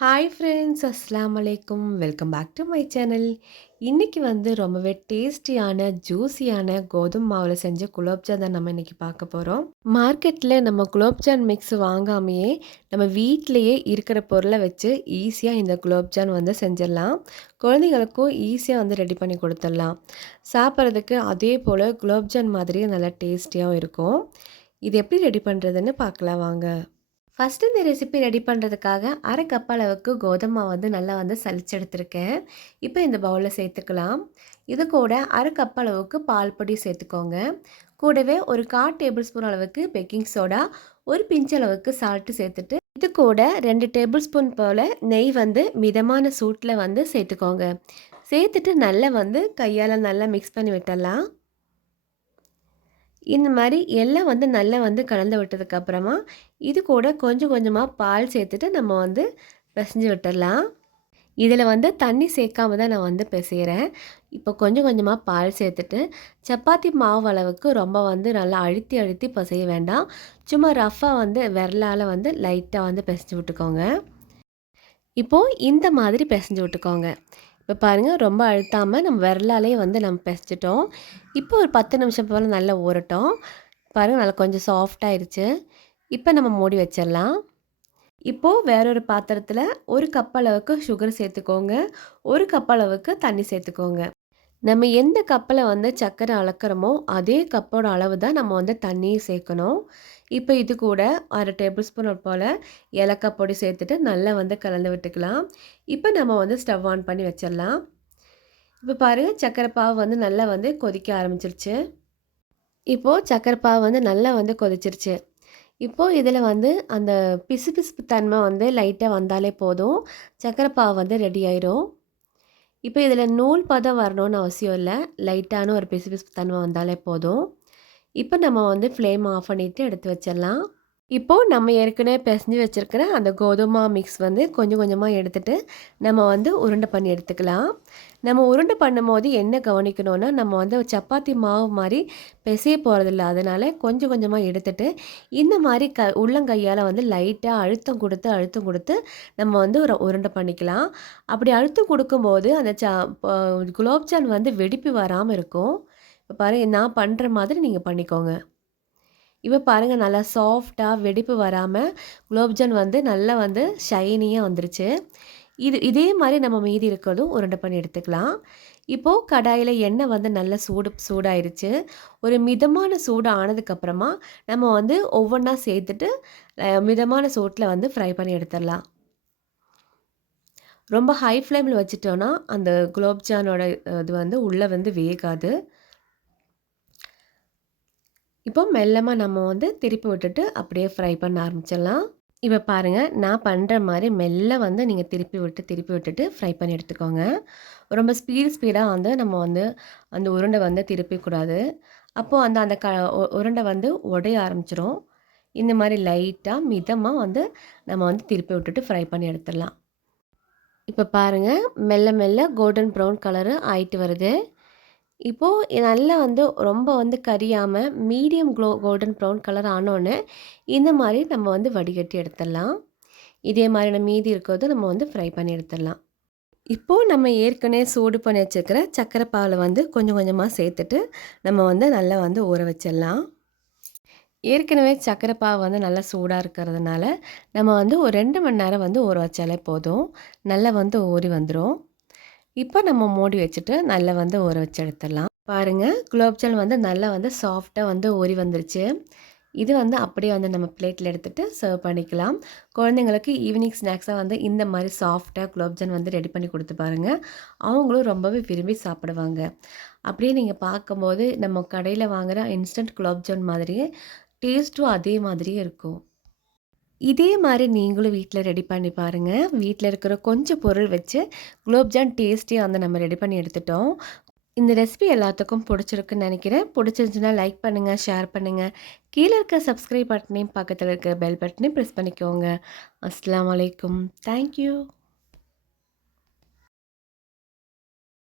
Hi friends, அஸ்ஸலாமு அலைக்கும். Welcome back to my channel. இன்னைக்கு வந்து ரொம்பவே டேஸ்டியான, ஜூஸியான கோதுமை மாவுல செஞ்ச குலோப்ஜான் தான் நம்ம இன்னைக்கு பார்க்க போறோம். மார்க்கெட்ல நம்ம குலோப்ஜான் மிக்ஸ் வாங்காமயே, நம்ம வீட்லயே இருக்கிற பொருள வச்சு ஈஸியா இந்த குலோப்ஜான் வந்து செஞ்சிடலாம். குழந்தைகளுக்கும் ஈஸியா வந்து ரெடி பண்ணி குடுத்துடலாம். சாப்பிட்றதுக்கு அதே போல குலோப்ஜான் மாதிரியே நல்லா டேஸ்டியாவும் இருக்கும். இது எப்படி ரெடி பண்ணுறதுன்னு பார்க்கலாம் வாங்க. ஃபஸ்ட்டு இந்த ரெசிபி ரெடி பண்ணுறதுக்காக அரை கப் அளவுக்கு கோதுமை மாவு வந்து நல்லா வந்து சலிச்சு எடுத்திருக்கேன். இப்போ இந்த பவுலில் சேர்த்துக்கலாம். இது கூட அரை கப் அளவுக்கு பால் பொடி சேர்த்துக்கோங்க. கூடவே ஒரு 1/4 டேபிள் ஸ்பூன் அளவுக்கு பேக்கிங் சோடா, ஒரு பிஞ்ச் அளவுக்கு சால்ட்டு சேர்த்துட்டு, இது கூட 2 டேபிள் ஸ்பூன் போல் நெய் வந்து மிதமான சூட்டில் வந்து சேர்த்துக்கோங்க. சேர்த்துட்டு நல்லா வந்து கையால் நல்லா மிக்ஸ் பண்ணி விட்டுடலாம். இந்த மாதிரி எல்லாம் வந்து நல்லா வந்து கலந்து விட்டதுக்கப்புறமா இது கூட கொஞ்சம் கொஞ்சமாக பால் சேர்த்துட்டு நம்ம வந்து பிசைஞ்சு விட்டுடலாம். இதில் வந்து தண்ணி சேர்க்காம தான் நான் வந்து பிசைகிறேன். இப்போ கொஞ்சம் கொஞ்சமாக பால் சேர்த்துட்டு சப்பாத்தி மாவு அளவுக்கு ரொம்ப வந்து நல்லா அழுத்தி அழுத்தி பிசைய வேண்டாம். சும்மா ரஃப்பாக வந்து விரலால் வந்து லைட்டாக வந்து பிசைஞ்சு விட்டுக்கோங்க. இப்போது இந்த மாதிரி பிசைஞ்சு விட்டுக்கோங்க. இப்போ பாருங்கள், ரொம்ப அழுத்தாமல் நம்ம விரலாலே வந்து நம்ம பிசைச்சிட்டோம். இப்போ ஒரு 10 நிமிஷம் போல் நல்லா ஊறட்டும். பாருங்கள், நல்லா கொஞ்சம் சாஃப்டாகிருச்சு. இப்போ நம்ம மூடி வச்சிடலாம். இப்போது வேறொரு பாத்திரத்தில் 1 கப் அளவுக்கு சுகர் சேர்த்துக்கோங்க. 1 கப் அளவுக்கு தண்ணி சேர்த்துக்கோங்க. நம்ம எந்த கப்பில் வந்து சர்க்கரை அளக்கிறோமோ அதே கப்போட அளவு தான் நம்ம வந்து தண்ணியும் சேர்க்கணும். இப்போ இது கூட 1/2 டேபிள் ஸ்பூன் போல் ஏலக்காய் பொடி சேர்த்துட்டு நல்லா வந்து கலந்து விட்டுக்கலாம். இப்போ நம்ம வந்து ஸ்டவ் ஆன் பண்ணி வச்சிடலாம். இப்போ பாருங்கள், சர்க்கரை பாவு வந்து நல்லா வந்து கொதிக்க ஆரம்பிச்சிருச்சு. இப்போது சர்க்கரை பாவு வந்து நல்லா வந்து கொதிச்சிருச்சு. இப்போது இதில் வந்து அந்த பிசுபிசுப்பு தன்மை வந்து லைட்டாக வந்தாலே போதும், சர்க்கரை பாவு வந்து ரெடி ஆயிரும். இப்போ இதில் நூல் பதம் வரணும்னு அவசியம் இல்லை, லைட்டான ஒரு பிசுபிசுப்பு தன்மை வந்தாலே போதும். இப்போ நம்ம வந்து ஃப்ளேம் ஆஃப் பண்ணிவிட்டு எடுத்து வச்சிடலாம். இப்போது நம்ம ஏற்கனவே பிசைஞ்சு வச்சுருக்கிற அந்த கோதுமை மிக்ஸ் வந்து கொஞ்சம் கொஞ்சமாக எடுத்துகிட்டு நம்ம வந்து உருண்டை பண்ணி எடுத்துக்கலாம். நம்ம உருண்டை பண்ணும்போது என்ன கவனிக்கணும்னா, நம்ம வந்து சப்பாத்தி மாவு மாதிரி பிசைய போகிறதில்ல. அதனால் கொஞ்சம் கொஞ்சமாக எடுத்துகிட்டு இந்த மாதிரி உள்ளங்கையால் வந்து லைட்டாக அழுத்தம் கொடுத்து நம்ம வந்து ஒரு உருண்டை பண்ணிக்கலாம். அப்படி அழுத்தம் கொடுக்கும்போது அந்த குலோப்ஜான் வந்து வெடிப்பு வராமல் இருக்கும். இப்போ பாருங்கள், நான் பண்ணுற மாதிரி நீங்கள் பண்ணிக்கோங்க. இப்போ பாருங்கள், நல்லா சாஃப்டாக வெடிப்பு வராமல் குலோப்ஜான் வந்து நல்லா வந்து ஷைனியாக வந்துருச்சு. இதே மாதிரி நம்ம மீதி இருக்கிறதும் உருண்டை பண்ணி எடுத்துக்கலாம். இப்போது கடாயில் எண்ணெய் வந்து நல்லா சூடாயிருச்சு. ஒரு மிதமான சூடு ஆனதுக்கப்புறமா நம்ம வந்து ஒவ்வொன்றா சேர்த்துட்டு மிதமான சூட்டில் வந்து ஃப்ரை பண்ணி எடுத்துடலாம். ரொம்ப ஹை ஃப்ளேமில் வச்சுட்டோன்னா அந்த குலோப்ஜானோட இது வந்து உள்ளே வந்து வேகாது. இப்போ மெல்லமாக நம்ம வந்து திருப்பி விட்டுட்டு அப்படியே ஃப்ரை பண்ண ஆரம்பிச்சிடலாம். இப்போ பாருங்கள், நான் பண்ணுற மாதிரி மெல்ல வந்து நீங்கள் திருப்பி விட்டுட்டு ஃப்ரை பண்ணி எடுத்துக்கோங்க. ரொம்ப ஸ்பீடாக வந்து நம்ம வந்து அந்த உருண்டை வந்து திருப்பிக்கூடாது. அப்போது அந்த அந்த உருண்டை வந்து உடைய ஆரம்பிச்சிரும். இந்த மாதிரி லைட்டாக மிதமாக வந்து நம்ம வந்து திருப்பி விட்டுட்டு ஃப்ரை பண்ணி எடுத்துடலாம். இப்போ பாருங்கள், மெல்ல மெல்ல கோல்டன் ப்ரௌன் கலரு ஆயிட்டு வருது. இப்போது நல்லா வந்து ரொம்ப வந்து கரியாமல் மீடியம் கோல்டன் ப்ரௌன் கலர் ஆனோடனே இந்த மாதிரி நம்ம வந்து வடிகட்டி எடுத்துடலாம். இதே மாதிரியான மீதி இருக்கிறது நம்ம வந்து ஃப்ரை பண்ணி எடுத்துடலாம். இப்போது நம்ம ஏற்கனவே சூடு பண்ணி வச்சுருக்கிற சர்க்கரை பாலை வந்து கொஞ்சம் கொஞ்சமாக சேர்த்துட்டு நம்ம வந்து நல்லா வந்து ஊற வச்சிடலாம். ஏற்கனவே சர்க்கரை பாவு வந்து நல்லா சூடாக இருக்கிறதுனால நம்ம வந்து ஒரு 2 மணி நேரம் வந்து ஊற வச்சாலே போதும், நல்லா வந்து ஊறி வந்துடும். இப்போ நம்ம மூடி வச்சுட்டு நல்லா வந்து ஊற வச்சு எடுத்துடலாம். பாருங்கள், குலோப்ஜான் வந்து நல்லா வந்து சாஃப்டாக வந்து ஊறி வந்துருச்சு. இது வந்து அப்படியே வந்து நம்ம பிளேட்டில் எடுத்துகிட்டு சர்வ் பண்ணிக்கலாம். குழந்தைங்களுக்கு ஈவினிங் ஸ்நாக்ஸாக வந்து இந்த மாதிரி சாஃப்டாக குலோப்ஜான் வந்து ரெடி பண்ணி கொடுத்து பாருங்கள். அவங்களும் ரொம்பவே விரும்பி சாப்பிடுவாங்க. அப்படியே நீங்கள் பார்க்கும்போது நம்ம கடையில் வாங்குகிற இன்ஸ்டன்ட் குலோப்ஜான் மாதிரியே டேஸ்ட்டும் அதே மாதிரியே இருக்கும். இதே மாதிரி நீங்களும் வீட்டில் ரெடி பண்ணி பாருங்கள். வீட்டில் இருக்கிற கொஞ்சம் பொருள் வச்சு குலோப்ஜான் டேஸ்டியாக வந்து நம்ம ரெடி பண்ணி எடுத்துட்டோம். இந்த ரெசிபி எல்லாத்துக்கும் பிடிச்சிருக்குன்னு நினைக்கிறேன். பிடிச்சிருந்துச்சுன்னா லைக் பண்ணுங்கள், ஷேர் பண்ணுங்கள். கீழே இருக்க சப்ஸ்கிரைப் பட்டனையும் பக்கத்தில் இருக்க பெல் பட்டனையும் ப்ரெஸ் பண்ணிக்கோங்க. அஸ்ஸலாமு அலைக்கும். தேங்க்யூ.